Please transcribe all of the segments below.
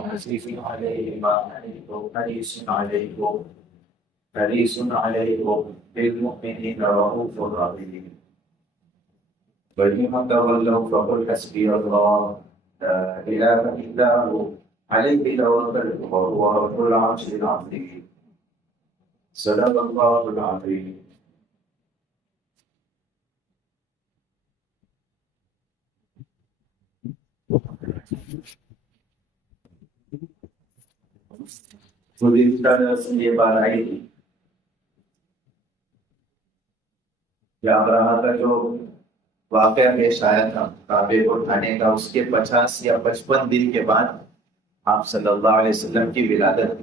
عزيز عليه ما عنتم حريص عليكم بالمؤمنين رؤوف رحيم وإن تولوا فقل حسبي الله لا إله إلا هو عليه توكلت وهو رب العرش العظيم صدق الله العظيم. مجھے اس طرح سے یہ بات آئی تھی کہ ابراہا کا جو واقعہ پیش آیا تھا کعبے کو اٹھانے کا، اس کے 50 یا 55 دن کے بعد آپ صلی اللہ علیہ وسلم کی ولادت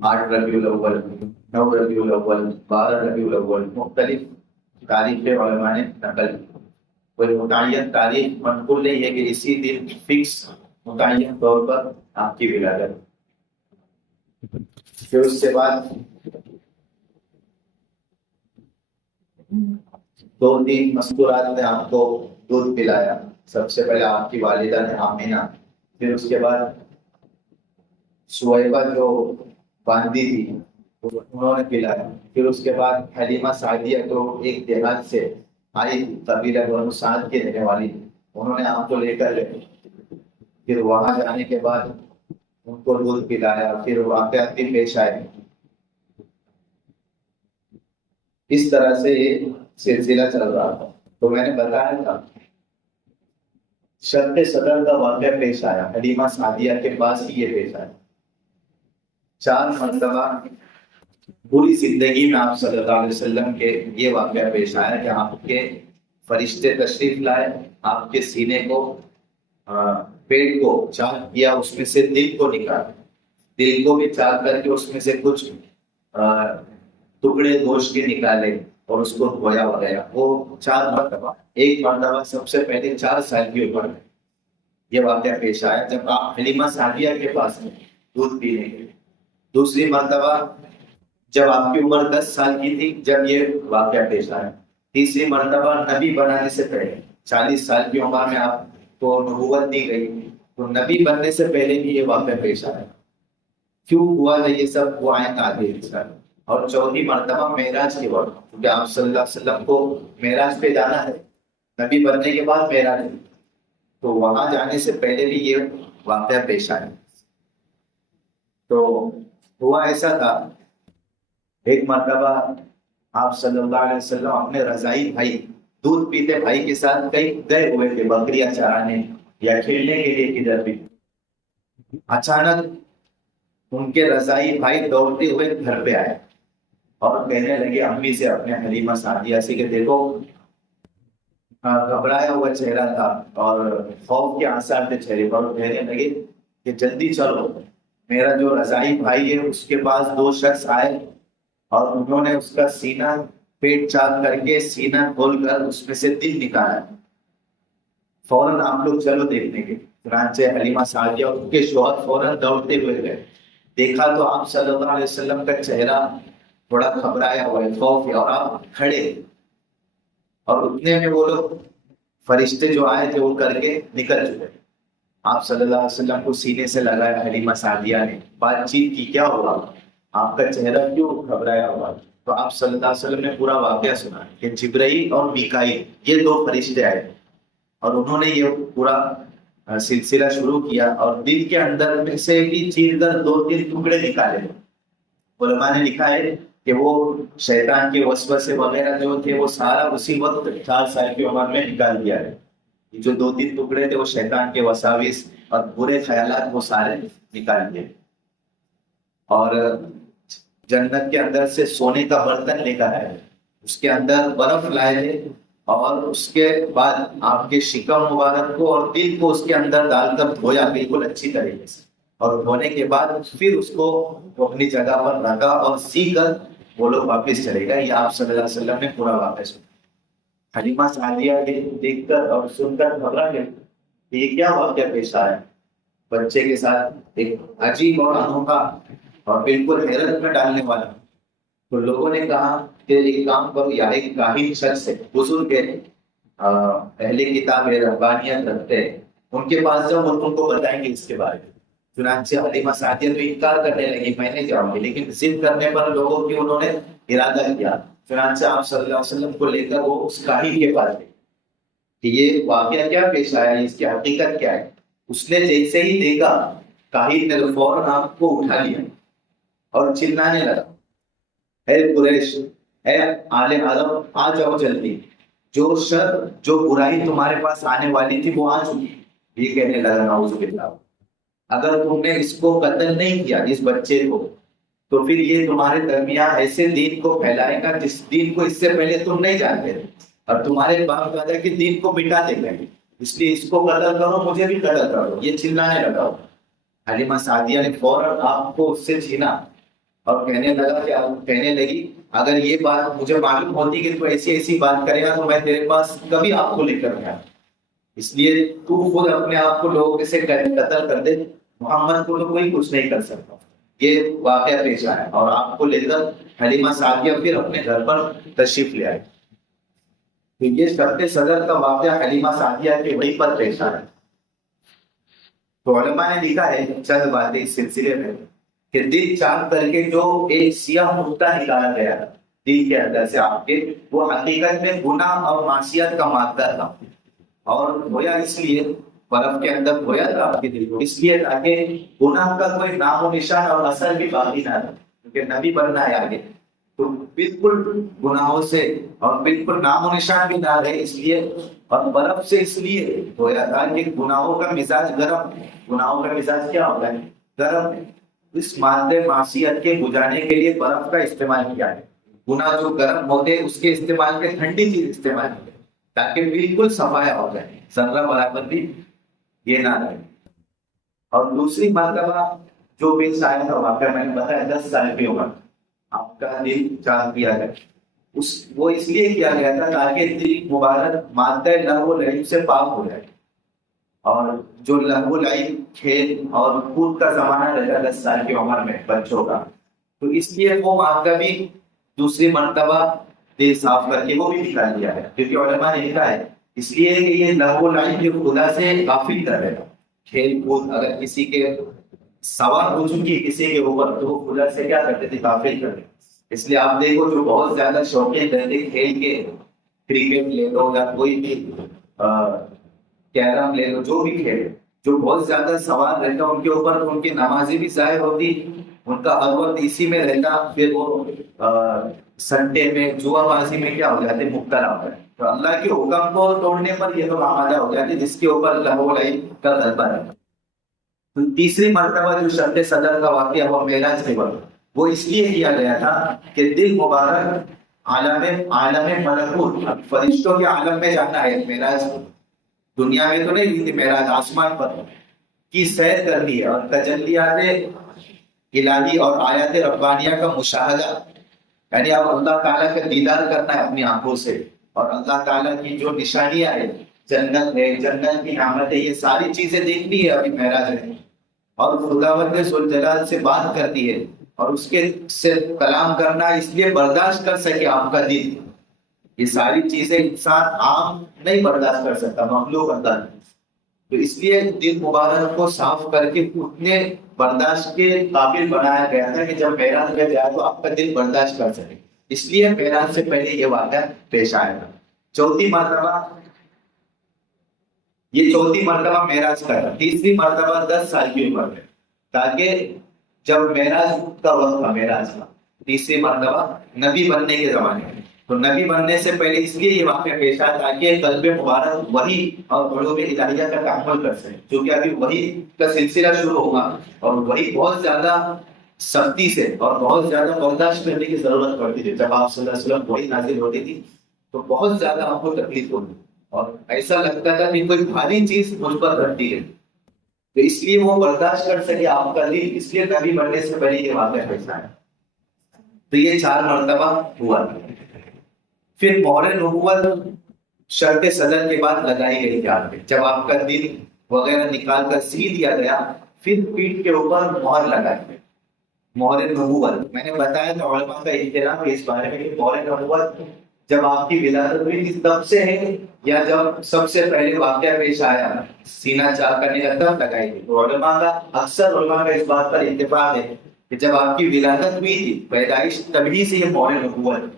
8 ربیع الاول، 9 ربیع الاول، 12 ربیع الاول، مختلف تاریخ علماء نے نقل کی. کوئی متعین تاریخ منقول نہیں ہے کہ اسی دن فکس متعین طور پر آپ کی ولادت. پھر اس کے بعد 2-3 مذکورات نے آپ کو دودھ پلایا. سب سے پہلے آپ کی والدہ نے آمینہ، پھر اس کے بعد سویبہ جو باندھی تھی انہوں نے پلایا، پھر اس کے بعد حلیمہ سعدیہ جو ایک دیہات سے آئی تھی، قبیلہ بنو سعد کی رہنے والی، انہوں نے آپ کو لے کر گئے. پھر وہاں جانے کے بعد ان کو دودھ پلایا، پھر واقعات بھی پیش آئے. اس طرح سے یہ سلسلہ چل رہا تھا. تو میں نے بتایا تھا شرط صدر کا واقعہ پیش آیا، حلیمہ سعدیہ کے پاس ہی یہ پیش آیا. 4 مرتبہ پوری زندگی میں آپ صلی اللہ علیہ وسلم کے یہ واقعہ پیش آیا کہ آپ کے فرشتے تشریف لائے، آپ کے سینے کو پیٹ کو چاک کیا، اس میں سے دل کو نکالا، دل کو بھی چاک کر کے اس میں سے کچھ ٹکڑے گوشت کے نکالے اور اس کو دھویا وغیرہ. وہ 4 مرتبہ، ایک مرتبہ سب سے پہلے 4 سال کی عمر میں یہ واقعہ پیش آیا جب آپ حلیمہ سعدیہ کے پاس میں دودھ پینے کے. دوسری مرتبہ جب آپ کی عمر 10 سال کی تھی جب یہ واقعہ پیش آیا. تیسری مرتبہ نبی بنانے سے پہلے 40 سال کی عمر میں آپ کو نبوت دی گئی، تو نبی بننے سے پہلے بھی یہ واقعہ پیش آیا. کیوں ہوا ہے یہ سب، وہ آئے تعبیر سر. اور چوتھی مرتبہ معراج کے وقت، کیونکہ آپ صلی اللہ علیہ وسلم کو معراج پہ جانا ہے، نبی بننے کے بعد معراج ہے، تو وہاں جانے سے پہلے بھی یہ واقعہ پیش آیا. تو ہوا ایسا تھا، ایک مرتبہ آپ صلی اللہ علیہ وسلم اپنے رضائی بھائی، دودھ پیتے بھائی کے ساتھ کہیں گئے ہوئے تھے بکریاں چرانے یا کھیلنے کے لیے کدھر بھی. اچانک ان کے رضائی بھائی دوڑتے ہوئے گھر پہ آئے اور کہنے لگے امی سے، اپنے حلیمہ سعدیہ سے، کہ دیکھو گھبرایا ہوا چہرہ تھا اور خوف کے آثار تھے چہرے پر. کہنے لگے کہ جلدی چلو، میرا جو رضائی بھائی ہے اس کے پاس 2 شخص آئے اور انہوں نے اس کا سینہ پیٹ چاک کر کے سینہ کھول کر اس میں سے دل نکالا. فوراً آپ لوگ چلو دیکھنے کے. چنانچہ حلیمہ سعدیہ اور ان کے شوہر فوراً دوڑتے ہوئے گئے. دیکھا تو آپ صلی اللہ علیہ وسلم کا چہرہ تھوڑا گھبرایا ہوا ہے، خوف ہے، اور آپ کھڑے، اور اتنے میں وہ لوگ فرشتے جو آئے تھے وہ کر کے نکل چکے. آپ صلی اللہ علیہ وسلم کو سینے سے لگایا حلیمہ سعدیہ نے، بات چیت کی کیا ہوا، آپ کا چہرہ کیوں گھبرایا ہوا. تو آپ صلی اللہ علیہ وسلم نے پورا واقعہ سنا کہ جبرائیل اور میکائیل یہ 2 فرشتے آئے اور انہوں نے یہ پورا سلسلہ شروع کیا اور دل کے اندر میں سے بھی چیر کر 2-3 ٹکڑے نکالے. علماء نے لکھا ہے کہ وہ شیطان کے وسوسے وغیرہ جو تھے وہ سارا اسی وقت 4 سال کی عمر میں نکال دیا ہے. جو 2-3 ٹکڑے تھے وہ شیطان کے وساوس اور برے خیالات وہ سارے نکال دیے. اور جنت کے اندر سے سونے کا برتن لے کر آئے، اس کے اندر برف لائے تھے اور اس کے بعد آپ کے شکم مبارک کو اور دل کو اس کے اندر ڈال کر دھویا بالکل اچھی طریقے سے، اور دھونے کے بعد پھر اس کو اپنی جگہ پر رکھا اور سی کر وہ لوگ واپس چلے گئے. یہ آپ صلی اللہ علیہ وسلم نے پورا واقعہ سنا. حلیمہ سعدیہ کے دیکھ کر اور سن کر گھبرا گئے کہ یہ کیا واقعہ پیش آیا. بچے کے ساتھ ایک عجیب اور انوکھا اور بالکل حیرت میں ڈالنے والا. تو لوگوں نے کہا کہ ایک کام کرو، یا ایک کاہن شخص ہے، بزرگ ہے، اہل کتاب رہبانیت رکھتے ہیں، ان کے پاس جاؤ وہ تم کو بتائیں گے اس کے بارے میں۔ چنانچہ حلیمہ سعدیہ تو انکار کرنے لگی میں نہیں جاؤں گی، لیکن ضد کرنے پر لوگوں کی انہوں نے ارادہ کیا۔ چنانچہ آپ صلی اللہ علیہ وسلم کو لے کر وہ اس کاہن کے پاس گئے کہ یہ واقعہ کیا پیش آیا ہے، اس کی حقیقت کیا ہے۔ اس نے جیسے ہی دیکھا کاہن نے فوراً آپ کو اٹھا لیا اور چلانے لگا، اے قریش، اے آل عرب، آ جاؤ جلدی، جو شر جو برائی تمہارے پاس آنے والی تھی وہ آ چکی۔ یہ کہنے لگا نعوذ باللہ، اگر تم نے اس کو قتل نہیں کیا اس بچے کو، تو پھر یہ تمہارے درمیان ایسے دین کو پھیلائے گا جس دین کو اس سے پہلے تم نہیں جانتے تھے، اور تمہارے باپ دادا کے دین کو مٹا دے گا، اس لیے اس کو قتل کرو، مجھے بھی قتل کرو۔ یہ چلانے لگا۔ حلیمہ سعدیہ نے فوراً آپ کو اس سے چھینا اور کہنے لگی اگر یہ بات مجھے معلوم ہوتی کہ تو ایسی ایسی بات کرے گا تو میں تیرے پاس کبھی آپ کو لے کر گیا، اس لیے تو خود اپنے آپ کو لوگوں سے قتل کر دے، محمد کو تو کوئی کچھ نہیں کر سکتا۔ یہ واقعہ پیش آیا اور آپ کو لے کر حلیمہ سعدیہ پھر اپنے گھر پر تشریف لے آئے۔ تو یہ شرط صدر کا واقعہ حلیمہ سعدیہ کے وہیں پر پیش آیا۔ تو علماء نے لکھا ہے چند باتیں اس سلسلے میں کہ دل چاک کر کے جو ایک سیاہ نقطہ نکالا گیا دل کے اندر سے آپ کے، وہ حقیقت میں گناہ اور معصیت کا مادہ تھا، اور گویا اس لیے برف کے اندر گویا تھا آپ کے دل کو، اس لیے تاکہ گناہ کا کوئی نام و نشان اور اثر بھی باقی نہ رہے، کیونکہ نبی بننا ہے آگے، تو بالکل گناہوں سے اور بالکل نام و نشان بھی نہ رہے، اس لیے اور برف سے اس لیے گویا تھا کہ گناہوں کا مزاج گرم ہے۔ گناہوں کا مزاج کیا ہوتا ہے؟ گرم ہے۔ اس مادے معصیت کے بجھانے کے لیے برف کا استعمال کیا ہے۔ گناہ جو گرم ہوتے اس کے استعمال میں ٹھنڈی چیز استعمال کریں تاکہ بالکل صفایا ہو جائے، ذرہ برابر بھی یہ نہ رہے۔ اور دوسری مرتبہ جو پیش آیا تھا واقعہ میں نے بتایا 10 سال کی عمر آپ کا دل چاک کیا گیا، وہ اس لیے کیا گیا تھا تاکہ دل مبارک مادہ لہو و لعب سے پاک ہو جائے، اور جو لہو و لعب کھیل اور کود کا زمانہ رہتا 10 سال کی عمر میں بچوں کا، تو اس لیے وہ آپ کا بھی دوسری مرتبہ دل صاف کر کے وہ بھی دکھا دیا ہے، کیونکہ علماء نے لکھا ہے اس لیے کہ یہ لہو و لعب جو خدا سے غافل کر رہے گا، کھیل کود اگر کسی کے سوار ہو چکی کسی کے اوپر تو وہ خدا سے کیا کرتے تھے؟ غافل کرتے۔ اس لیے آپ دیکھو جو بہت زیادہ شوقین رہتے کھیل کے، کرکٹ لے لو یا کوئی بھی کیرم لے لو، جو بھی کھیل جو بہت زیادہ سوال رہتا ان کے اوپر، ان کی نمازی بھی ظاہر ہوتی، ان کا ہر وقت اسی میں رہتا، پھر وہ سنڈے میں جوا بازی میں کیا ہو جاتے؟ مبتلا ہو جاتے۔ تو اللہ کے حکم کو توڑنے پر یہ لوگ آمادہ ہو جاتے جس کے اوپر لہو و لعب کا غلبہ رہتا۔ تیسری مرتبہ جو شرط صدر کا واقعہ وہ معراج کے وقت، وہ اس لیے کیا گیا تھا کہ دل مبارک عالم ملکوت فرشتوں کے عالم میں جانا ہے، معراج دنیا میں تو نہیں ہوئی تھی، معراج آسمان پر کی سیر کرنی ہے، اور تجلیات الہی اور آیات ربانیہ کا مشاہدہ، یعنی اب اللہ تعالیٰ کا دیدار کرنا ہے اپنی آنکھوں سے، اور اللہ تعالیٰ کی جو نشانیاں ہیں، جنت ہے، جنت کی نعمت ہے، یہ ساری چیزیں دیکھنی ہے ابھی معراج میں، اور خداوند ذوالجلال سے بات کرنی ہے، اور اس کے سے کلام کرنا، اس لیے برداشت کر سکے آپ کا دل۔ یہ ساری چیزیں انسان عام نہیں برداشت کر سکتا، مخلوق اللہ نہیں، تو اس لیے دل مبارک کو صاف کر کے اتنے برداشت کے قابل بنایا گیا تھا کہ جب معراج میں جائے تو آپ کا دل برداشت کر سکے، اس لیے معراج سے پہلے یہ واقعہ پیش آیا تھا۔ چوتھی مرتبہ معراج کا تھا، تیسری مرتبہ 10 سال کی عمر میں، تاکہ جب معراج کا وقت تھا، معراج کا تیسری مرتبہ نبی بننے کے زمانے میں، تو نبی بننے سے پہلے اس لیے یہ واقعہ پیش آیا تاکہ قلب مبارک وحی اور علوم الہیہ کا تحمل کر سکے، کیونکہ ابھی وحی کا سلسلہ شروع ہوگا، اور وحی بہت زیادہ سختی سے اور بہت زیادہ برداشت کرنے کی ضرورت پڑتی تھی۔ جب آپ صلی اللہ علیہ وسلم وحی نازل ہوتی تھی تو بہت زیادہ آپ کو تکلیف ہوتی، اور ایسا لگتا تھا کہ کوئی بھاری چیز مجھ پر رکھتی ہے، تو اس لیے وہ برداشت کر سکے آپ کا دل، اس لیے نبی بننے سے پہلے یہ واقعہ پیش آیا۔ تو یہ 4 مرتبہ ہوا۔ پھر مہر نبوت شرط صدر کے بعد لگائی گئی یاد میں، جب آپ کا دل وغیرہ نکال کر سی دیا گیا، پھر پیٹھ کے اوپر مہر لگائی گئی، مہر نبوت۔ میں نے بتایا تھا علماء کا اختلاف ہے اس بارے میں کہ مہر نبوت جب آپ کی ولادت ہوئی تھی تب سے ہے، یا جب سب سے پہلے واقعہ پیش آیا سینہ چاک کرنے کا تب لگائی تھی؟ تو اکثر علماء کا اس بات پر اتفاق ہے کہ جب آپ کی ولادت ہوئی تھی، پیدائش، تبھی سے یہ مہر نبوت ہے۔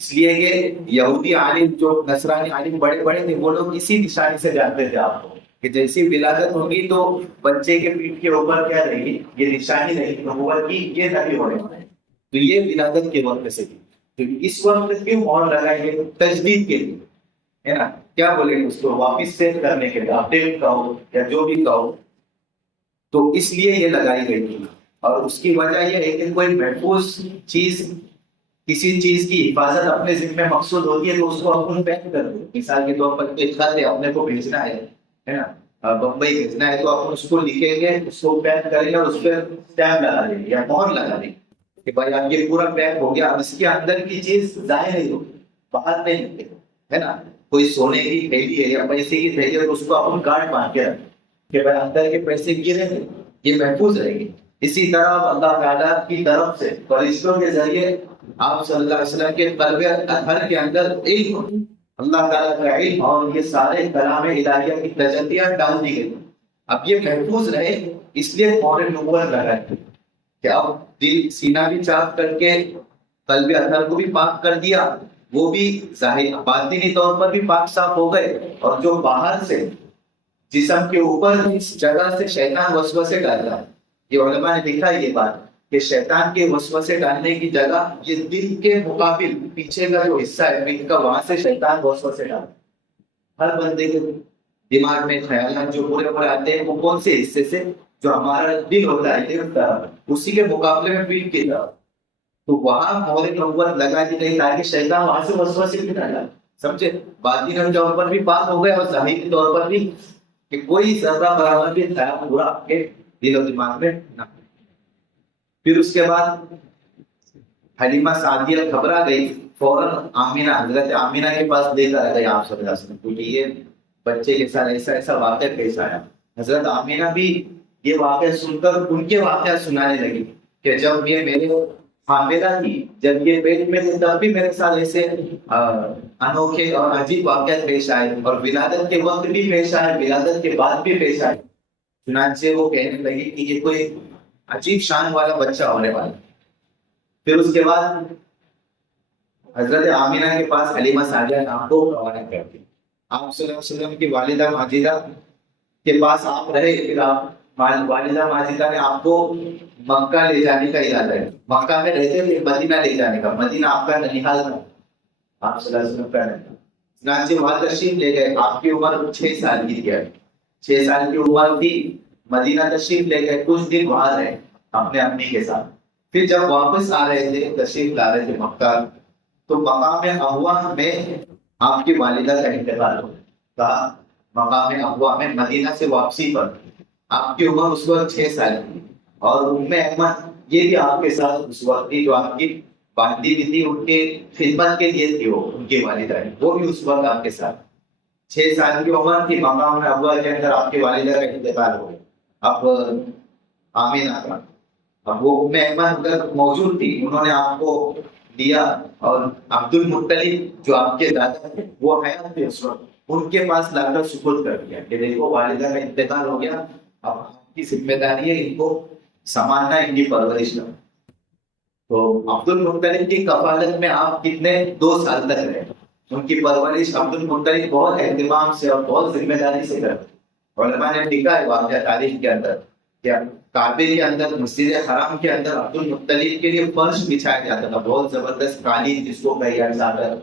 اس لیے کہ یہودی عالم، جو نصرانی عالم بڑے بڑے تھے، وہ لوگ اسی نشانی سے جانتے تھے آپ کو کہ جیسی ولادت ہوگی تو بچے کے پیٹھ کے اوپر کیا رہے گی، یہ نشانی رہے گی نبوت کی، یہ نبی ہونے والا ہے۔ تو یہ ولادت کے وقت سے تھی۔ تو اس وقت کیوں مہر لگائیں گے؟ تجدید کے لیے، ہے نا، کیا بولیں گے اس کو، واپس سے کرنے کے لیے، اپڈیٹ کہو یا جو بھی کہو، تو اس لیے یہ لگائی گئی تھی۔ اور اس کی وجہ یہ ہے کہ کوئی محفوظ چیز، کسی چیز کی حفاظت اپنے ذمہ مقصود ہوتی ہے تو اس کو اپن پیک کر دو۔ مثال کے طور پر ایک خط ہے، اپنے کو بھیجنا ہے نا، بمبئی بھیجنا ہے، تو آپ اس کو لکھیں گے، اس کو پیک کریں گے اور اس پہ اسٹیمپ لگا دیں گے یا مہر لگا دیں گے کہ بھائی اب یہ پورا پیک ہو گیا، اب اس کے اندر کی چیز ضائع نہیں ہوگی، باہر نہیں نکلے، ہے نا۔ کوئی سونے کی تھیلی ہے یا پیسے کی تھیلی ہے تو اس کو اپن کارڈ باندھ کے رکھیں کہ بھائی اندر کے پیسے گرے ہیں، یہ محفوظ رہے گی۔ اسی طرح اللہ تعالیٰ کی طرف سے فرشتوں کے ذریعے آپ صلی اللہ علیہ وسلم کے قلب اطہر کے اندر علم، اللہ تعالیٰ کا علم اور یہ سارے کلام الہیہ کی تجلیاں ڈال دی گئی۔ اب یہ محفوظ رہے، اس لیے مہر نبوت لگائی کہ اب دل سینہ بھی چاک کر کے قلب اطہر کو بھی پاک کر دیا، وہ بھی ظاہر باطنی طور پر بھی پاک صاف ہو گئے، اور جو باہر سے جسم کے اوپر اس جگہ سے شیطان وسوسے ڈالتا ہے، یہ علماء نے لکھا ہے یہ بات کہ شیطان کے وسوسے ڈالنے کی جگہ یہ دل کے مقابل پیچھے کا جو حصہ ہے دل کا، وہاں سے شیطان وسوسے ڈالتا ہے۔ ہر بندے کے دماغ میں خیالات جو پورے پورے آتے ہیں وہ کون سے حصے سے؟ جو ہمارا دل ہوتا ہے، دل کا، اسی کے مقابلے میں پیٹ کی طرف، تو وہاں مہر نبوت لگا دی گئی تاکہ شیطان وہاں سے وسوسے بھی نہ ڈالے، سمجھے؟ باطنی طور پر بھی پاک ہو گئے اور ظاہری طور پر بھی کہ کوئی ذرہ برابر بھی خیال پورا آپ کے دل و دماغ میں نہ۔ پھر اس کے بعد حلیمہ سعدیہ گھبرا گئی، فوراً آمینہ، حضرت آمینہ کے پاس لے کر گئی آپ صلی اللہ علیہ وسلم، کیونکہ یہ بچے کے ساتھ ایسا ایسا واقعہ پیش آیا۔ حضرت آمینہ بھی یہ واقعہ سن کر ان کے واقعہ سنانے لگی کہ جب یہ میرے حاملہ تھی، جب یہ پیٹ میں تھی، تب بھی میرے ساتھ ایسے انوکھے اور عجیب واقعات پیش آئے، اور ولادت کے وقت بھی پیش آئے، ولادت کے بعد بھی پیش آئے۔ چنانچہ وہ کہنے لگی کہ یہ کوئی عجیب شان والا بچہ ہونے والا۔ پھر اس کے بعد حضرت آمینہ کے پاس حلیمہ سعدیہ نام کو روانہ کر دی۔ آپ صلی اللہ علیہ وسلم کی والدہ ماجدہ کے پاس آپ رہے، پھر آپ والدہ ماجدہ نے آپ کو مکہ لے جانے کا ارادہ ہے، مکہ میں رہتے تھے، مدینہ لے جانے کا، مدینہ آپ کا ننیھال تھا، آپ صلی اللہ علیہ وسلم کا ننیھال۔ چنانچہ وہاں تشریف لے گئے، آپ کی عمر 6 سال کی تھی، 6 سال کی عمر تھی، مدینہ تشریف لے گئے، کچھ دن وہاں رہے اپنے امی کے ساتھ۔ پھر جب واپس آ رہے تھے، تشریف لا رہے تھے مکہ، تو مقام ابوا میں آپ کی والدہ کا انتقال ہو گیا۔ مقام ابوا میں مدینہ سے واپسی پر آپ کی عمر اس وقت 6 سال کی، اور ام ایمن یہ بھی آپ کے ساتھ اس وقت تھی، جو آپ کی باندھی بھی تھی، ان کے خدمت کے لیے تھی، وہ ان کی والدہ وہ بھی اس وقت آپ کے ساتھ 6 سال کی عمر تھی۔ مقام ابوا کے اندر آپ کی والدہ کا انتقال ہو گیا، اب آمینہ کا۔ اب وہ ام ایمن اگر موجود تھی، انہوں نے آپ کو دیا، اور عبد المطلب جو آپ کے دادا تھے وہ حیات تھے اس وقت، ان کے پاس لا کر سپرد کر دیا کہ دیکھو والدہ کا انتقال ہو گیا، اب آپ کی ذمہ داری ہے ان کو سنبھالنا، ان کی پرورش کرنا۔ تو عبد المطلب کی کفالت میں آپ کتنے 2 سال تک رہے، ان کی پرورش عبد المطلب بہت اہتمام سے اور بہت ذمہ داری سے کرتے۔ علماء نے لکھا ہے واقعہ تاریخ کے اندر کہ کعبے کے اندر، مسجد حرام کے اندر عبد المطلب کے لیے فرش بچھایا جاتا تھا، بہت زبردست قالین جس کو کہا جاتا ہے،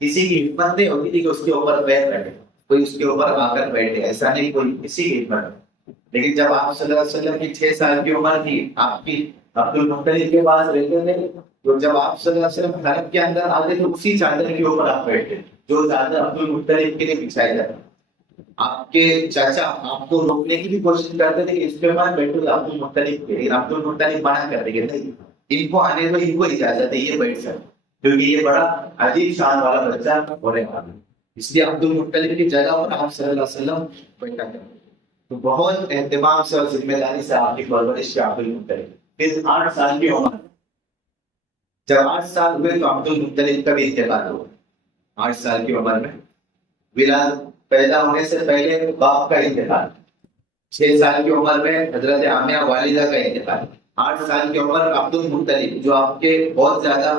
کسی کی ہمت نہیں ہوتی تھی کہ اس کے اوپر پیر رکھے، کوئی اس کے اوپر آ کر بیٹھے، ایسا نہیں، کوئی کسی کی ہمت۔ لیکن جب آپ صلی اللہ علیہ وسلم کی 6 سال کی عمر تھی، آپ کی عبد المطلب کے پاس رہتے تھے، تو جب آپ صلی اللہ علیہ وسلم حرم کے اندر آتے تو اسی چادر کے اوپر آپ بیٹھتے، جو چادر عبد المطلب کے لیے بچھائی جاتی۔ آپ کے چاچا آپ کو روکنے کی بھی کوشش کرتے تھے کہ اس کے بعد بیٹھو عبد المطلب کے، عبد المطلب منع کر دیں نہیں، ان کو آنے دو، ان کو اجازت ہے یہ بیٹھ سکتے، کیونکہ یہ بڑا عجیب شان والا بچہ ہونے والا، اس لیے عبد المطلب کی جگہ پر آپ صلی اللہ علیہ وسلم بیٹھا کرتے۔ تو بہت اہتمام سے اور ذمہ داری سے آپ کی پرورش کی عبد المطلب۔ پھر 8 سال کی عمر، جب 8 سال ہوئے تو عبد المطلب کا بھی انتقال ہوا۔ 8 سال کی عمر میں ولادت، پیدا ہونے سے پہلے باپ کا انتقال، 6 سال کی عمر میں حضرت آمنہ والدہ کا انتقال، 8 سال کی عمر عبد المطلب جو آپ کے بہت زیادہ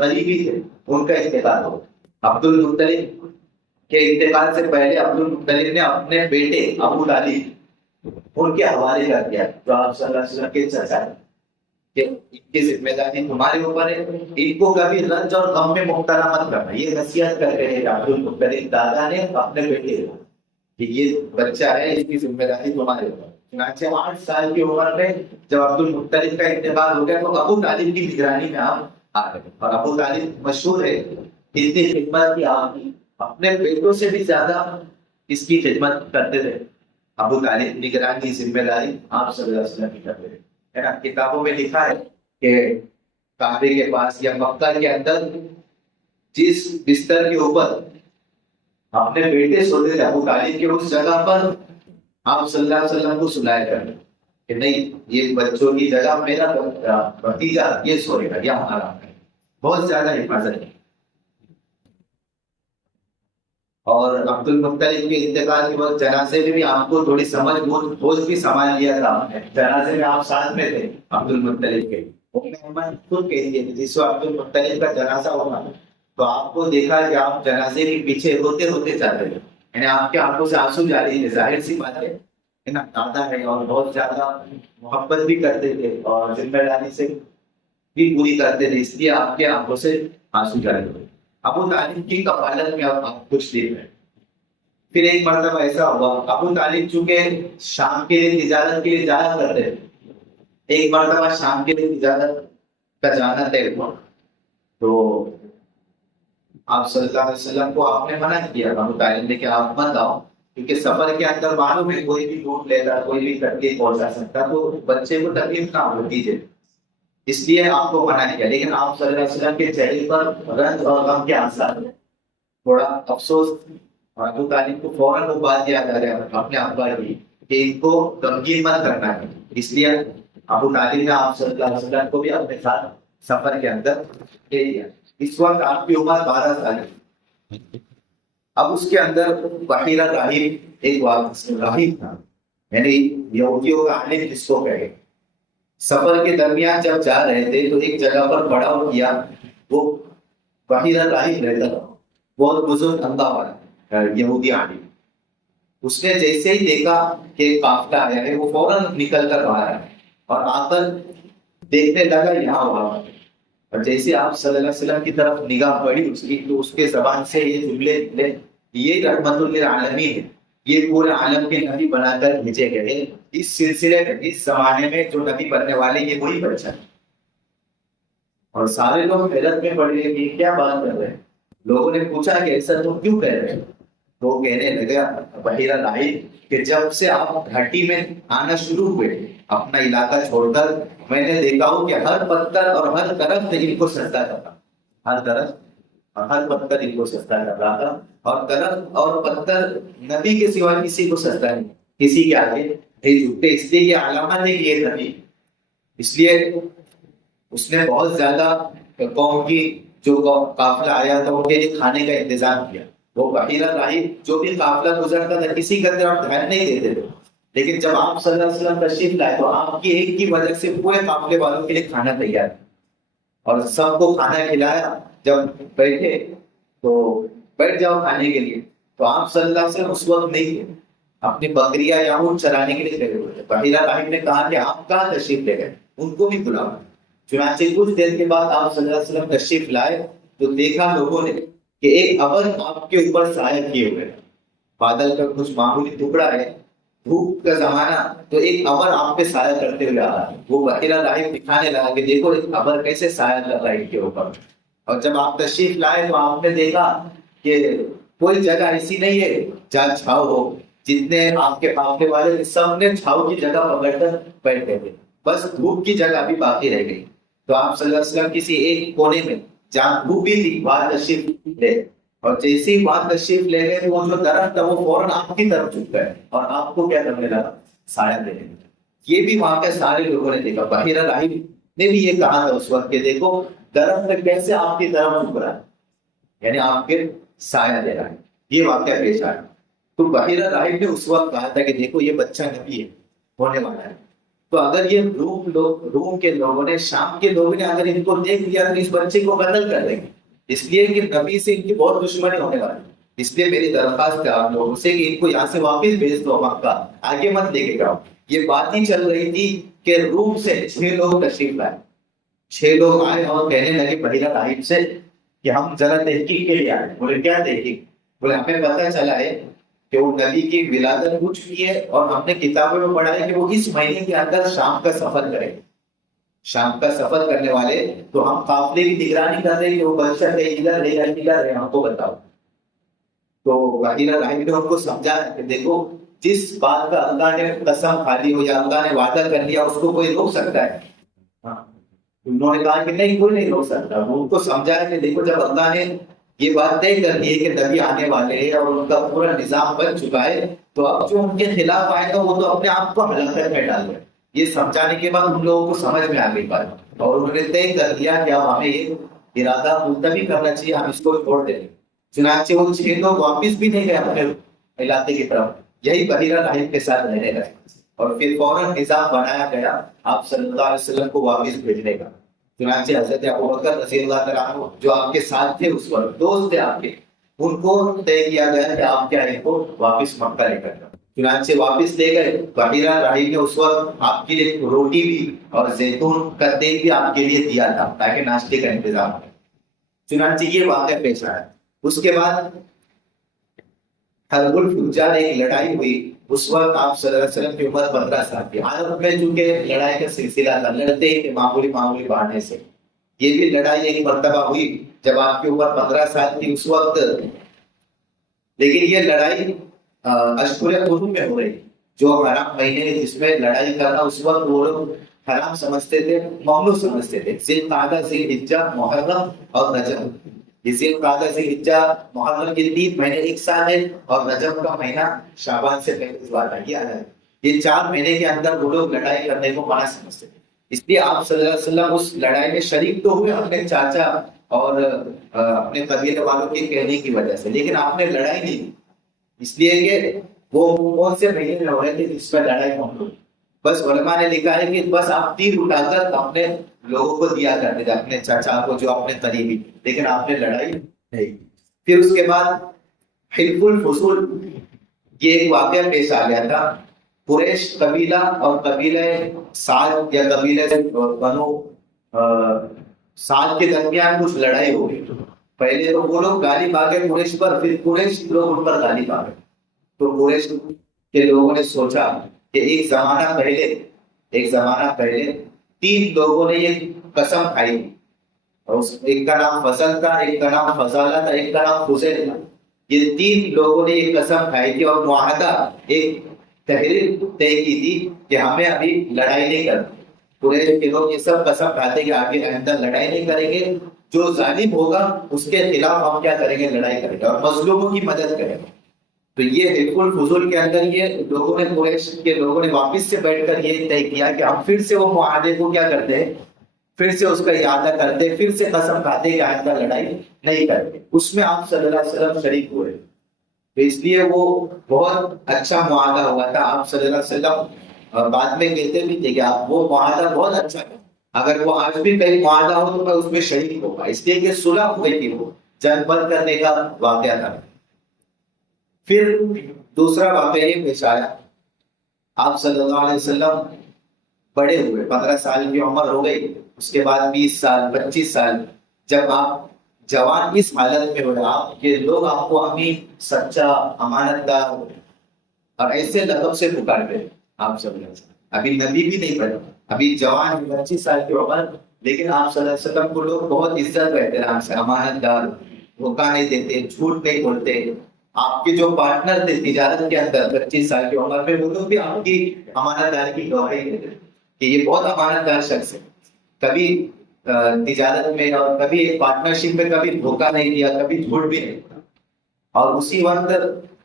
قریبی تھے ان کا انتقال ہو۔ عبد المطلب کے انتقال سے پہلے عبد المطلب نے اپنے بیٹے ابو طالب ان کے حوالے کر دیا، جو آپ صلی اللہ علیہ وسلم کے چچا ہیں، کہ ان کی ذمہ داری تمہارے اوپر ہے، ان کو کبھی رنج اور غم میں مبتلا مت کرنا۔ یہ نصیحت کر رہے ہیں عبد المطلب دادا نے اپنے بیٹے کو کہ یہ بچہ ہے، اس کی ذمہ داری تمہارے اوپر۔ چنانچہ 8 سال کی عمر میں جب عبد المطلب کا انتقال ہو گیا تو ابو طالب کی نگرانی میں آپ آ گئے، اور ابو طالب مشہور ہے اتنی خدمت کی، آپ اپنے بیٹوں سے بھی زیادہ اس کی خدمت کرتے تھے۔ ابو طالب نگرانی ذمہ داری آپ صلی اللہ علیہ وسلم کی کرتے تھے، ہے نا۔ کتابوں میں لکھا ہے کہ کعبے کے پاس یا مکہ کے اندر جس بستر کے اوپر اپنے بیٹے سوتے تھے ابو طالب کے، اس جگہ پر آپ صلی اللہ علیہ وسلم کو سلایا کر کہ نہیں، یہ بچوں کی جگہ میرا بھتیجا یہ سوئے گا، یہ ہمارا ہے۔ بہت زیادہ حفاظت ہے۔ اور عبد المطلب کے انتقال کے بعد جنازے میں بھی آپ کو تھوڑی سمجھ بوجھ بھی سنبھال لیا تھا آپ نے۔ جنازے میں آپ ساتھ میں تھے عبد المطلب کے، خود کہتے ہیں جس وقت عبد المطلب کا جنازہ ہونا تو آپ کو دیکھا کہ آپ جنازے کے پیچھے روتے روتے جاتے تھے، یعنی آپ کے آنکھوں سے آنسو جاری تھے۔ ظاہر سی بات ہے نا، دادا ہے اور بہت زیادہ محبت بھی کرتے تھے اور ذمہ داری سے بھی پوری کرتے تھے، اس لیے آپ کے آنکھوں سے آنسو جاری ہوئے۔ ابو طالب کی کفالت میں آپ کچھ دن رہے۔ پھر ایک مرتبہ ایسا ہوا، ابو طالب چونکہ شام کے لیے تجارت کے لیے جایا کرتے تھے، ایک مرتبہ شام کے لیے تجارت کا جانا طے ہوا تو آپ صلی اللہ علیہ وسلم کو آپ نے منع کیا ابو طالب نے کہ آپ مت آؤ، کیونکہ سفر کے اندر معلوم ہے کوئی بھی ڈھونڈ لیتا، کوئی بھی تکلیف پہنچا سکتا، تو بچے کو تکلیف نہ ہوتی ہے، اس لیے آپ کو منع کیا۔ لیکن آپ صلی اللہ علیہ وسلم کے چہرے پر رنج اور غم کے آثار، تھوڑا افسوس، ابو طالب کو فوراً وہ بات یاد آ رہا ہے اپنے ابا کی کہ ان کو غمگین مت کرنا ہے، اس لیے ابو طالب نے آپ صلی اللہ علیہ وسلم کو بھی اپنے ساتھ سفر کے اندر لے لیا۔ اس وقت آپ کی عمر 12 سال ہے۔ اب اس کے اندر بحیرہ راہب ایک راہب تھا، یعنی یہودیوں کا عالم جس کو کہے، سفر کے درمیان جب جا رہے تھے تو ایک جگہ پر پڑاؤ کیا، وہ بحیرہ راہب رہتا تھا، بہت بزرگ اندھا والا یہودی عالم۔ اس نے جیسے ہی دیکھا کہ قافلہ آیا ہے وہ فوراً نکل کر باہر آیا اور آ کر دیکھنے لگا یہاں وہاں، اور جیسے آپ صلی اللہ علیہ وسلم کی طرف نگاہ پڑی اس کی تو اس کے زبان سے یہ جملے نکلے، یہ رحمت للعالمین ہے، یہ پورے عالم کے نبی بنا کر بھیجے گئے، اس سلسلے میں اس زمانے میں جو نبی بننے والے یہ وہی بچہ ہے۔ اور سارے لوگ حیرت میں پڑ گئے کہ کیا بات کر رہے ہیں۔ لوگوں نے پوچھا کہ ایسا تم کیوں کہہ رہے ہیں؟ تو وہ کہنے لگا بحیرہ راہب کہ جب سے آپ گھاٹی میں آنا شروع ہوئے اپنا علاقہ چھوڑ کر، میں نے دیکھا ہوں کہ ہر پتھر اور ہر درخت ان کو سجدہ کرتا، ہر درخت اور ہر پتھر ان کو سجدہ کر رہا تھا، اور درخت اور پتھر نبی کے سوا کسی کو سجدہ نہیں، کسی کے آگے نہیں جھکتے، اس لیے یہ علامت ہے کہ یہ نبی، اس لیے اس نے بہت زیادہ قوم کی جو قافلہ آیا تھا ان کے لیے کھانے کا انتظام کیا۔ وہ بحیرہ راہب جو بھی قافلہ گزرتا تھا کسی کا طرف دھیان نہیں دیتے تھے، لیکن جب آپ صلی اللہ علیہ وسلم تشریف لائے تو آپ کی ایک کی وجہ سے پورے قافلے والوں کے لیے کھانا تیار اور سب کو کھانا کھلایا۔ جب بیٹھے تو بیٹھ جاؤ کھانے کے لیے، تو آپ صلی اللہ علیہ وسلم اس وقت نہیں تھے، اپنی بکریاں یا اونٹ چرانے کے لیے کھڑے ہوئے تھے۔ بحیرہ راہب نے کہا کہ آپ کہاں تشریف لے گئے، ان کو بھی بلاؤ۔ چنانچہ کچھ دیر کے بعد آپ صلی اللہ علیہ وسلم تشریف لائے تو دیکھا لوگوں نے کہ ایک ابر آپ کے اوپر سایہ کیے ہوئے، بادل کا کچھ معمولی ٹکڑا ہے، دھوپ کا زمانہ، تو ایک ابر آپ پہ سایہ کرتے ہوئے آ رہا ہے۔ وہ بحیرہ راہب دکھانے لگا کہ دیکھو ایک ابر کیسے سایہ کر رہا ہے ان کے اوپر۔ اور جب آپ تشریف لائے تو آپ نے دیکھا کہ کوئی جگہ ایسی نہیں ہے جہاں چھاؤ ہو، جتنے آپ کے قافلے والے سب نے چھاؤ کی جگہ پکڑ کر بیٹھے تھے، بس دھوپ کی جگہ بھی باقی رہ گئی۔ تو آپ صلی اللہ علیہ وسلم کسی ایک کونے میں جہاں دھوپ بھی تھی وہاں تشریف لے، اور جیسے ہی وہاں تشریف لے گئے تو وہ جو درخت تھا وہ فوراً آپ کی طرف جھک گئے اور آپ کو کیا کرنے لگا، سایہ دینے لگا۔ یہ بھی وہاں کے سارے لوگوں نے دیکھا، بحیرہ راہب نے بھی یہ کہا تھا اس وقت کہ دیکھو درخت کیسے آپ کی طرف جھک رہا ہے۔ یعنی آپ کے سایہ دے رہا ہے. یہ واقعہ پیش آیا. تو بحیرہ راہب نے اس وقت کہا تھا کہ دیکھو یہ بچہ نبی ہے، ہونے والا ہے. تو اگر یہ روم کے لوگوں نے، شام کے لوگوں نے اگر ان کو دیکھ لیا تو اس بچے کو قتل کر دیں گے، اس لیے کہ نبی سے ان کی بہت دشمنی ہونے والی. اس لیے میری درخواست ہے آپ لوگوں سے کہ ان کو یہاں سے واپس بھیج دو مکہ، آگے مت لے کے جاؤ. یہ بات ہی چل رہی تھی کہ روم سے 6 لوگ تشریف لائے. 6 لوگ آئے اور کہنے لگے بحیرہ راہب سے کہ ہم ذرا تحقیق کے لیے آئے. بولے کیا تحقیق؟ بولے ہمیں پتہ چلا ہے کہ وہ نبی کی ولادت ہو چکی ہے، اور ہم نے کتابوں میں پڑھا ہے کہ وہ اس مہینے کے اندر شام کا سفر کریں. شام کا سفر کرنے والے، تو ہم قافلے کی نگرانی کر رہے ہیں کہ وہ بادشاہ ادھر ہے یا ادھر ہے، ہم کو بتاؤ. تو بحیرہ راہب نے ان کو سمجھا کہ دیکھو جس بات کا اللہ نے قسم کھا لی ہو یا اللہ نے وعدہ کر لیا، اس کو کوئی روک سکتا ہے؟ ہاں. انہوں نے کہا کہ نہیں، کوئی نہیں روک سکتا. وہ ان کو سمجھا کہ دیکھو جب اللہ نے یہ بات طے کر دی ہے کہ نبی آنے والے ہیں اور ان کا پورا نظام بن چکا ہے، تو اب جو ان کے خلاف آئے گا وہ تو اپنے آپ کو ہلاکت میں ڈال گئے. یہ سمجھانے کے بعد ان لوگوں کو سمجھ میں آ گئی بات، اور انہوں نے طے کر دیا کہ اب ہمیں یہ ارادہ ملتوی کرنا چاہیے، ہم اس کو چھوڑ دیں. چنانچہ وہ 6 لوگ واپس بھی نہیں گئے اپنے علاقے کی طرف، یہی بحیرہ راہب کے ساتھ رہنے لگے. اور پھر فوراً نظام بنایا گیا آپ صلی اللہ علیہ وسلم کو واپس بھیجنے کا. چنانچہ حضرت ابوبکر رضی اللہ تعالیٰ عنہ جو آپ کے ساتھ تھے، اس وقت دوست تھے آپ کے، ان کو طے کیا گیا کہ آپ کیا ان کو واپس مکہ لے کر جاؤ. چنانچہ واپس لے گئے. بحیرہ راہب نے اس وقت آپ کے لیے روٹی بھی اور زیتون کا تیل بھی آپ کے لیے دیا تھا تاکہ ناشتے کا انتظام ہو. چنانچہ یہ واقعہ پیش آیا. اس کے بعد حرب الفجار ایک لڑائی ہوئی. اس وقت آپ صلی اللہ علیہ وسلم کی عمر 15 سال کی. عرب میں چونکہ لڑائی کا سلسلہ تھا، لڑتے ہی معمولی بڑھنے سے. یہ بھی لڑائی ایک مرتبہ ہوئی جب آپ کی عمر 15 سال کی اس وقت. لیکن یہ لڑائی اشہر حرم میں ہو رہی، جو حرام مہینے جس میں لڑائی کرنا اس وقت وہ لوگ حرام سمجھتے تھے، ممنوع سمجھتے تھے. ذی القعدہ، ذی الحجہ، محرم اور رجب. ذی القعدہ، ذی الحجہ، محرم کے 3 مہینے ایک ساتھ ہیں، اور رجب کا مہینہ شعبان سے پہلے اس بار کیا ہے. یہ 4 مہینے کے اندر وہ لوگ لڑائی کرنے کو منع سمجھتے تھے. اس لیے آپ صلی اللہ علیہ وسلم اس لڑائی میں شریک تو ہوئے اپنے چاچا اور اپنے قبیلے والوں کے کہنے کی وجہ سے، لیکن آپ نے لڑائی نہیں کی، اس لیے کہ وہ کون سے مہینے میں ہو رہے تھے جس پر لڑائی ممنوع. بس علماء نے لکھا ہے کہ بس آپ تیر اٹھا کر اپنے لوگوں کو دیا کرتے تھے، اپنے چاچا کو جو اپنے قریبی، لیکن آپ نے لڑائی نہیں. پھر اس کے بعد حلف الفصول، یہ ایک واقعہ پیش آ گیا تھا. قریش قبیلہ اور قبیلہ سعد یا قبیلہ بنو سعد کے درمیان کچھ لڑائی ہو گئی. پہلے تو وہ لوگ غالب آ گئے قریش پر، پھر قریش لوگ ان پر غالب آ گئے. تو قریش کے لوگوں نے سوچا کہ ایک زمانہ پہلے 3 لوگوں نے یہ قسم کھائی، اور ایک کا نام فضل تھا، ایک کا نام فضالہ تھا، ایک کا نام فضیل تھا. یہ 3 لوگوں نے یہ قسم کھائی تھی اور معاہدہ، ایک تحریر طے کی تھی کہ ہمیں ابھی لڑائی نہیں کرنی. قریش کے لوگ یہ سب قسم کھاتے کہ آگے آئندہ لڑائی نہیں کریں گے، جو ظالم ہوگا اس کے خلاف ہم کیا کریں گے، لڑائی کریں گے اور مظلوموں کی مدد کریں گے. تو یہ حلف الفضول کے اندر یہ لوگوں نے، قریش کے لوگوں نے واپس سے بیٹھ کر یہ طے کیا کہ ہم پھر سے وہ معاہدے کو کیا کرتے ہیں، پھر سے اس کا اعادہ کرتے، پھر سے قسم کھاتے کہ آئندہ لڑائی نہیں کرتے. اس میں آپ صلی اللہ علیہ وسلم شریک ہوئے. تو اس لیے وہ بہت اچھا معاہدہ ہوا تھا. آپ صلی اللہ علیہ وسلم بعد میں کہتے بھی تھے کہ آپ وہ معاہدہ بہت اچھا ہے، اگر وہ آج بھی کہیں معاہدہ ہو تو میں اس میں شریک ہوگا. اس لیے کہ صلح ہوئی تھی، وہ جنگ بند کرنے کا واقعہ تھا. پھر دوسرا واقعہ یہ پیش آیا. آپ صلی اللہ علیہ وسلم بڑے ہوئے، 15 سال کی عمر ہو گئی. اس کے بعد 20 سال 25 سال، جب آپ جوان اس حالت میں ہوئے، آپ کے لوگ آپ کو امین، سچا، امانت دار اور ایسے لقب سے پکارتے ہیں. آپ صلی اللہ علیہ وسلم ابھی نبی بھی نہیں بنے، ابھی جوان 25 سال کی عمر، لیکن آپ صلی اللہ علیہ وسلم کو لوگ بہت عزت و احترام سے، امانت دار، دھوکہ نہیں دیتے، جھوٹ نہیں بولتے. آپ کے جو پارٹنر تھے تجارت کے اندر 25 سال کی عمر میں، وہ لوگ بھی آپ کی امانت داری کی گواہی دیتے کہ یہ بہت امانت دار شخص ہے. کبھی تجارت میں اور کبھی ایک پارٹنرشپ میں کبھی دھوکہ نہیں دیا، کبھی جھوٹ بھی نہیں. اور اسی وقت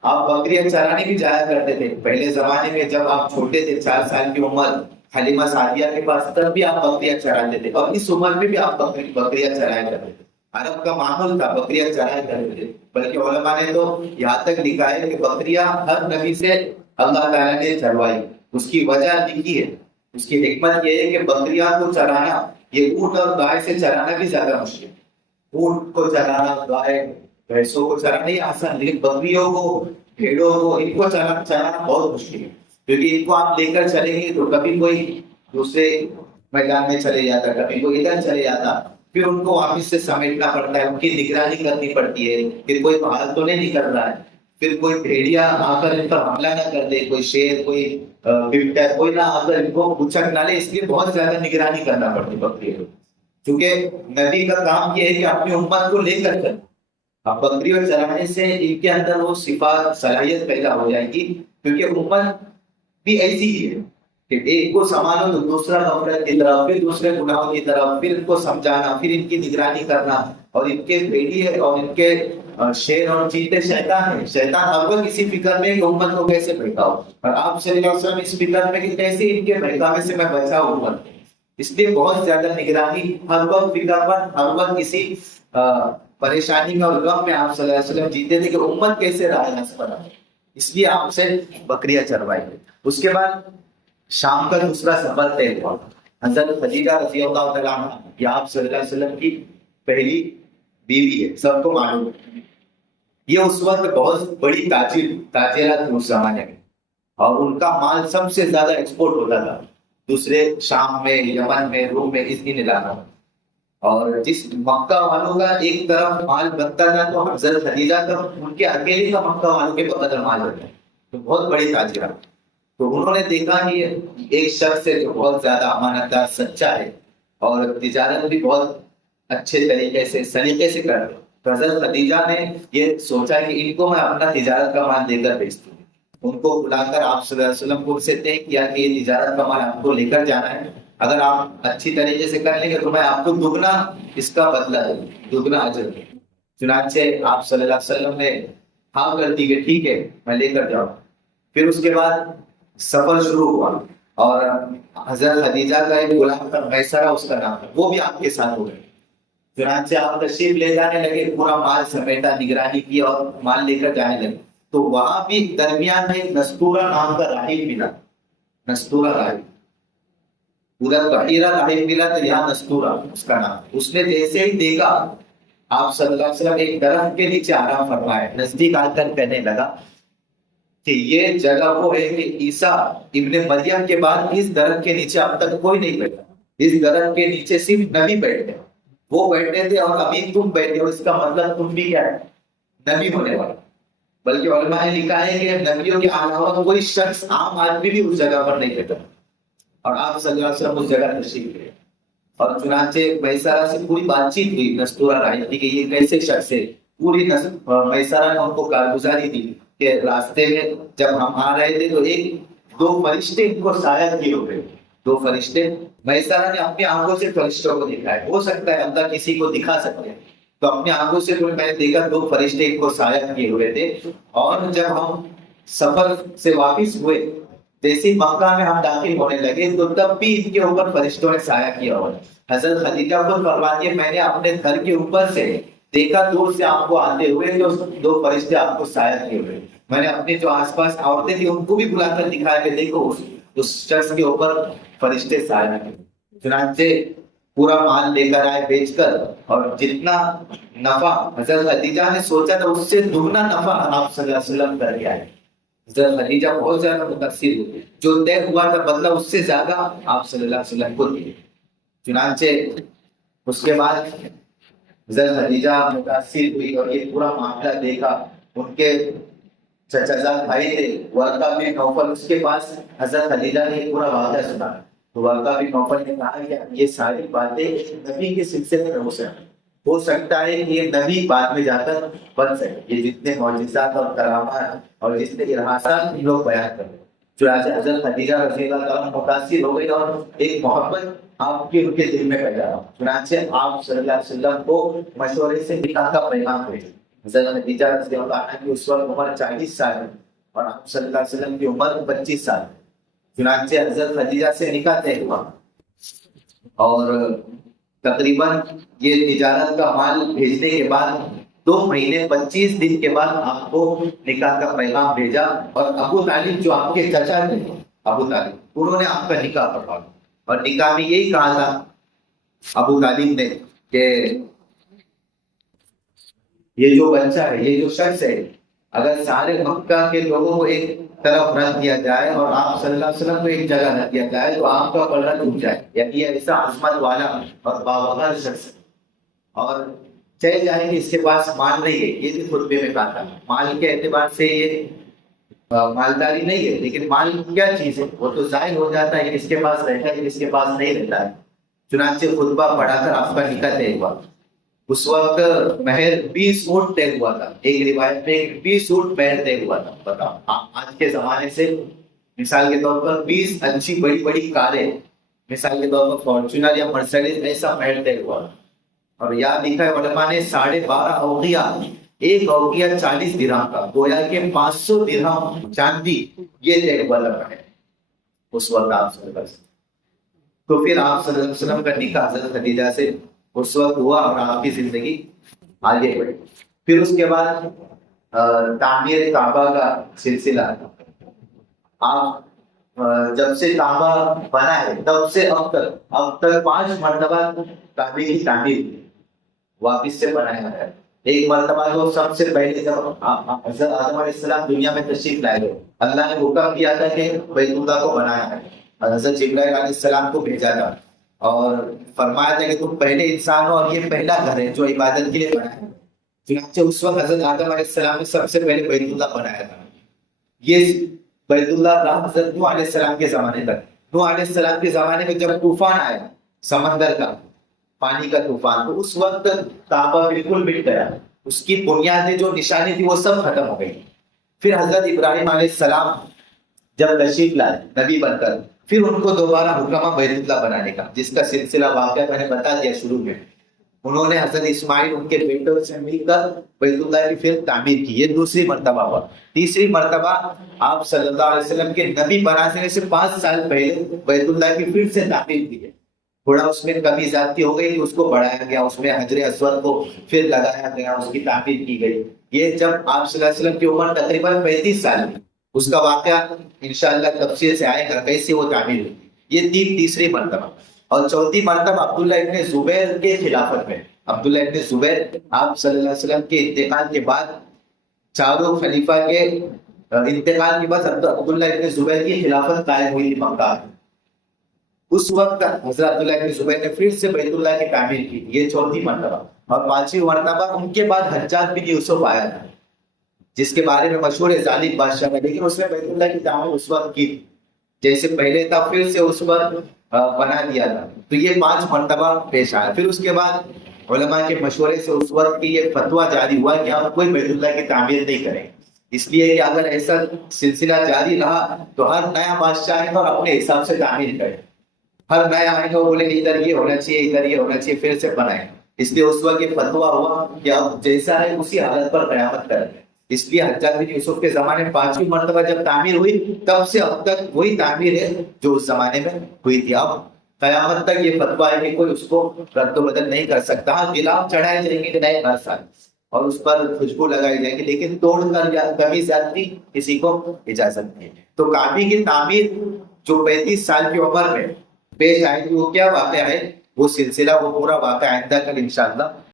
آپ بکریاں چرانے بھی جایا کرتے تھے. پہلے زمانے میں جب آپ چھوٹے تھے، 4 سال کی عمر، حلیمہ سعدیہ کے پاس، تب بھی آپ بکریاں چراتے تھے، اور اس عمر میں بھی آپ بکریاں چرایا کرتے تھے. عرب کا معمول تھا بکریاں چرایا کرتے تھے، بلکہ علماء نے تو یہاں تک لکھا ہے کہ بکریاں ہر نبی سے اللہ تعالیٰ نے چروائی، اس کی وجہ لکھی ہے، اس کی حکمت یہ ہے کہ بکریاں کو چرانا، یہ اونٹ اور گائے سے چرانا بھی زیادہ مشکل ہے۔ اونٹ کو چرانا، گائے بھینسوں کو چرانا یہ آسان، لیکن بکریوں کو، بھیڑوں کو، ان کو چرانا بہت مشکل ہے، کیونکہ ان کو آپ لے کر چلیں گے تو کبھی کوئی دوسرے میدان میں چلے جاتا، کبھی کوئی ادھر چلے جاتا، پھر ان کو واپس سے سمیٹنا پڑتا ہے، ان کی نگرانی کرنی پڑتی ہے، پھر کوئی باہر تو نہیں نکل رہا ہے، پھر کوئی بھیڑیا آ کر ان پر حملہ نہ کر دے، کوئی شیر، کوئی بلٹر، کوئی نہ آ کر ان کو اچک نہ لے، اس لیے بہت زیادہ نگرانی کرنا پڑتی بکری کو، کیونکہ نبی کا کام یہ ہے کہ اپنی امت کو لے کر چلے۔ اب بکریوں چرانے سے ان کے اندر وہ صفات، صلاحیت پیدا ہو جائے گی، کیونکہ امت بھی ایسی ہی ہے کہ ایک کو سنبھالو تو دوسرا غفلت کی طرف، پھر دوسرے گناہوں کی طرف، پھر ان کو سمجھانا، پھر ان کی نگرانی کرنا، اور ان کے بھیڑی ہے اور ان کے شیر اور چیتے شیطان ہے، شیطان اول کسی فکر میں کہ امت کو کیسے بھٹکاؤ، اور آپ صلی اللہ علیہ وسلم اس فکر میں کہ کیسے ان کے بھٹکاوے سے میں بچاؤں امت، اس لیے بہت زیادہ نگرانی، ہر وقت فکر پر، ہر وقت کسی پریشانی میں اور غم میں آپ صلی اللہ علیہ وسلم جیتے تھے کہ امت کیسے راہ راست پر آئے، اس لیے آپ سے بکریاں چروائی۔ اس کے بعد شام کا دوسرا سفر طے ہوا۔ حضرت خدیجہ رضی اللہ تعالیٰ عنہ یہ آپ صلی اللہ علیہ وسلم کی پہلی بیوی ہے، سب کو معلوم ہے، یہ اس وقت بہت بڑی تاجرہ تھی اس زمانے میں، اور ان کا مال سب سے زیادہ ایکسپورٹ ہوتا تھا دوسرے شام میں، یمن میں، روم میں، اس دن علاقہ میں، اور جس مکہ والوں کا ایک طرف مال بنتا تھا تو حضرت خدیجہ کا، ان کے اکیلے کا مکہ والوں کے بقدر مال ہوتا ہے، تو بہت بڑی تاجرہ۔ تو انہوں نے دیکھا کہ ایک شخص ہے جو بہت زیادہ امانت دار، سچا ہے، اور تجارت بھی بہت اچھے طریقے سے، سلیقے سے کر رہے، تو حضرت خدیجہ نے یہ سوچا کہ ان کو میں اپنا تجارت کا مال دے کر بھیجتی ہوں۔ ان کو بلا کر آپ صلی اللہ علیہ وسلم کو سے طے کیا کہ یہ تجارت کا مال آپ کو لے کر جانا ہے، اگر آپ اچھی طریقے سے کر لیں گے تو میں آپ کو دگنا اس کا بدلہ دوں، دگنا اجر دوں۔ چنانچہ آپ صلی اللہ علیہ وسلم نے ہاں کر دی کہ ٹھیک ہے میں لے کر جاؤں۔ پھر اس کے بعد سفر شروع ہوا، اور حضرت خدیجہ کا ایک غلام تھا، میسرہ اس کا نام ہے، وہ بھی آپ کے ساتھ ہو گئے۔ چنانچہ آپ تشریف لے جانے لگے، پورا مال سمیٹا، نگرانی کی اور مال لے کر جانے لگے، تو وہاں بھی درمیان میں ایک نستورہ نام کا راہب ملا، نستورہ راہب، پورا بحیرہ راہب ملا تو یہاں نستورہ اس کا نام۔ اس نے جیسے ہی دیکھا آپ صلی اللہ علیہ وسلم ایک درخت کے نیچے آرام فرمائے، نزدیک آ کر کہنے لگا کہ یہ جگہ وہ ہے کہ عیسیٰ ابن مریم کے بعد اس درخت کے نیچے اب تک کوئی نہیں بیٹھا، اس درخت کے نیچے صرف نبی بیٹھے، وہ بیٹھے تھے اور ابھی تم بیٹھے ہو، اس کا مطلب تم بھی کیا ہے، نبی ہونے والا۔ بلکہ علماء نے لکھا ہے کہ نبیوں کے علاوہ کوئی شخص، عام آدمی بھی اس جگہ پر نہیں بیٹھا، اور آپ صلی اللہ علیہ وسلم اس جگہ تشریف لے، اور چنانچہ میسرہ سے پوری بات چیت ہوئی نستورہ راہب کی کہ یہ کیسے شخص ہے، پوری میسرہ نے ان کو کارگزاری دی کہ راستے میں جب ہم آ رہے تھے تو دو فرشتے ان کو سایہ کیے ہوئے، دو فرشتے، میسرہ نے اپنی آنکھوں سے فرشتوں کو دکھا ہے، ہو سکتا ہے اللہ کسی کو دکھا سکتے ہیں، تو اپنی آنکھوں سے میں نے دیکھا دو فرشتے ان کو سایہ کیے ہوئے تھے، اور جب ہم سفر سے واپس ہوئے، جیسے مکہ میں ہم داخل ہونے لگے تو تب بھی ان کے اوپر فرشتوں نے سایہ کیا ہوا۔ حضرت خدیجہ کو فرماتی ہے میں نے اپنے گھر کے اوپر سے دیکھا دور سے آپ کو آتے ہوئے، جو دو فرشتے آپ کو سایہ کیے ہوئے، میں نے اپنے جو آس پاس عورتیں تھیں ان کو بھی بلا کر دکھایا کہ دیکھو اس شخص کے اوپر فرشتے سایہ کیے۔ چنانچہ پورا مال لے کر آئے بیچ کر، اور جتنا نفع حضرت خدیجہ نے سوچا تھا اس سے دگنا نفع آپ صلی اللہ علیہ وسلم کر کے آئے۔ حضرت خدیجہ بہت زیادہ متاثر ہوئی، جو طے ہوا تھا بدلہ اس سے زیادہ آپ صلی اللہ علیہ وسلم کو دیے۔ چنانچہ اس کے بعد حضرت خدیجہ متاثر ہوئی اور یہ پورا معاملہ دیکھا، ان کے چچا زاد بھائی تھے ورقہ بن نوفل، اس کے پاس حضرت خدیجہ نے پورا واقعہ سنا، تو ورقہ بن نوفل نے کہا کہ یہ ساری باتیں نبی کے سلسلے میں ہو سکتا ہے کہ یہ نبی بعد میں جا کر بن سکے، یہ جتنے معجزات اور کرامات اور جتنے ارحاسات لوگ بیان کرتے، چنانچہ حضرت خدیجہ رضی اللہ تعالیٰ متاثر ہو گئی اور ایک محبت آپ کی ان کے دل میں پیدا ہوا۔ چنانچہ آپ صلی اللہ علیہ وسلم کو مشورے سے نکاح کا پیغام بھیجا۔ حضرت خدیجہ رضی اللہ عنہ کی اس وقت عمر 40 سال ہے اور آپ صلی اللہ علیہ وسلم کی عمر 25 سال۔ چنانچہ حضرت خدیجہ سے نکاح طے ہوا، اور تقریباً یہ تجارت کا مال بھیجنے کے بعد 2 مہینے 25 دن کے بعد آپ کو نکاح کا پیغام بھیجا، اور ابو طالب جو آپ کے چچا تھے، ابو طالب، انہوں نے آپ کا نکاح پڑھا، اور نکاح میں یہی کہا تھا ابو طالب نے کہ یہ جو بچہ ہے، یہ جو شخص ہے، اگر سارے مکہ کے لوگوں کو ایک طرف رکھ دیا جائے اور آپ صلی اللہ علیہ وسلم کو ایک جگہ رکھ دیا جائے تو آپ کا پلڑا ٹوٹ جائے، یعنی یہ ایسا عظمت والا اور باوقار شخص ہے، اور چلے جائیں گے، اس کے پاس مال نہیں ہے، یہ بھی خطبے میں کہا تھا۔ مال کے اعتبار سے یہ مالداری نہیں ہے، لیکن مال کیا چیز ہے، وہ تو ظاہر ہو جاتا ہے کہ اس کے پاس رہتا ہے، اس کے پاس نہیں رہتا ہے۔ چنانچہ خطبہ پڑھا کر آپ کا نکاح طے ہوا۔ اس وقت مہر 20 اونٹ طے ہوا تھا، ایک روایت میں 20 اونٹ مہر طے ہوا تھا۔ بتاؤ آج کے زمانے سے مثال کے طور پر 20 اچھی بڑی بڑی کاریں، مثال کے طور پر فارچونر یا مرسڈیز، ایسا مہر طے ہوا۔ اور یاد لکھا ہے علماء نے 12.5 اوقیہ، ایک اوقیہ 40 درہم کا، گویا کہ 500 درہم چاندی، یہ طے ہوا ہے اس وقت آپ صلی اللہ علیہ وسلم۔ تو پھر آپ صلی اللہ علیہ وسلم کا نکاح حضرت خدیجہ سے اس وقت ہوا، اور آپ کی زندگی آگے بڑھی۔ پھر اس کے بعد تعمیر کعبہ کا سلسلہ، آپ جب سے کعبہ بنا ہے تب سے اب تک 5 مرتبہ کعبے کی تعمیر واپس سے بنایا ہے۔ ایک مرتبہ تو سب سے پہلے جب حضرت آدم علیہ السلام دنیا میں تشریف لائے گئے، اللہ نے حکم کیا تھا کہ بیت اللہ کو بنایا ہے، اور حضرت جبرائیل علیہ السلام کو بھیجا تھا اور فرمایا تھا کہ تم پہلے انسان ہو اور یہ پہلا گھر ہے جو عبادت کے لیے بنا ہے۔ چنانچہ اس وقت حضرت آدم علیہ السلام نے سب سے پہلے بیت اللہ بنایا تھا۔ یہ بیت اللہ رہا حضرت نوح علیہ السلام کے زمانے تک۔ نوح علیہ السلام کے زمانے میں جب طوفان آیا، سمندر کا پانی کا طوفان، تو اس وقت کعبہ بالکل مٹ گیا، اس کی بنیادیں جو نشانی تھی وہ سب ختم ہو گئی۔ پھر حضرت ابراہیم علیہ السلام جب تشریف لائے نبی بن کر، پھر ان کو دوبارہ حکم بیت اللہ بنانے کا، جس کا سلسلہ واقعہ میں نے بتا دیا شروع میں۔ انہوں نے حضرت اسماعیل ان کے بیٹوں سے مل کر بیت اللہ کی پھر تعمیر کی، یہ دوسری مرتبہ ہوا۔ تیسری مرتبہ آپ صلی اللہ علیہ وسلم کے نبی بنانے سے 5 سال پہلے بیت اللہ کی پھر سے تعمیر کی ہے۔ تھوڑا اس میں کمی زیادتی ہو گئی، اس کو بڑھایا گیا، اس میں حجر اسود کو پھر لگایا گیا، اس کی تعمیر کی گئی۔ یہ جب آپ صلی اللہ علیہ وسلم کی عمر تقریباً 35 سال کی، اس کا واقعہ انشاءاللہ تفصیل سے آئے گا کیسے وہ تعمیر ہوئی۔ یہ تیسری مرتبہ۔ اور چوتھی مرتبہ عبداللہ ابن زبیر کے خلافت میں، عبداللہ ابن زبیر آپ صلی اللہ علیہ وسلم کے انتقال کے بعد، چاروں خلیفہ کے انتقال کے بعد عبداللہ ابن زبیر کی خلافت قائم ہوئی تھی مکہ۔ اس وقت حضرت عبداللہ ابن زبیر نے پھر سے بیت اللہ کی تعمیر کی، یہ چوتھی مرتبہ۔ اور 5ویں مرتبہ ان کے بعد حجاج بن یوسف آیا تھا، جس کے بارے میں مشہور ہے ظالم بادشاہ ہے، لیکن اس نے بیت اللہ کی تعمیر اس وقت کی، جیسے پہلے تھا پھر سے اس پر بنا دیا تھا۔ تو یہ 5 مرتبہ پیش آیا۔ پھر اس کے بعد علماء کے مشورے سے اس وقت کی یہ فتویٰ جاری ہوا کہ آپ کوئی بیت اللہ کی تعمیر نہیں کریں، اس لیے کہ اگر ایسا سلسلہ جاری رہا تو ہر نیا بادشاہ آئے گا اور اپنے حساب سے تعمیر کرے، ہر نیا آئے گا بولے ادھر یہ ہونا چاہیے، ادھر یہ ہونا چاہیے، پھر سے بنائیں۔ اس لیے اس وقت یہ فتویٰ ہوا کہ اب جیسا ہے اسی حالت پر قیامت کریں۔ اس لیے حجاج بن یوسف کے زمانے میں 5ویں مرتبہ جب تعمیر ہوئی، تب سے اب تک وہی تعمیر ہے جو اس زمانے میں ہوئی تھی۔ اب قیامت تک یہ فتویٰ ہے کہ کوئی اس کو رد و بدل نہیں کر سکتا۔ غلاف چڑھائے جائیں گے نئے ہر سال اور اس پر خوشبو لگائی جائے گی، لیکن توڑ کر یا کمی زیادتی کسی کو اجازت نہیں ہے۔ تو کعبے کی تعمیر جو 35 سال کی عمر میں پیش آئے گی، وہ کیا واقعہ ہے، وہ سلسلہ، وہ پورا واقعہ آئندہ کل انشاءاللہ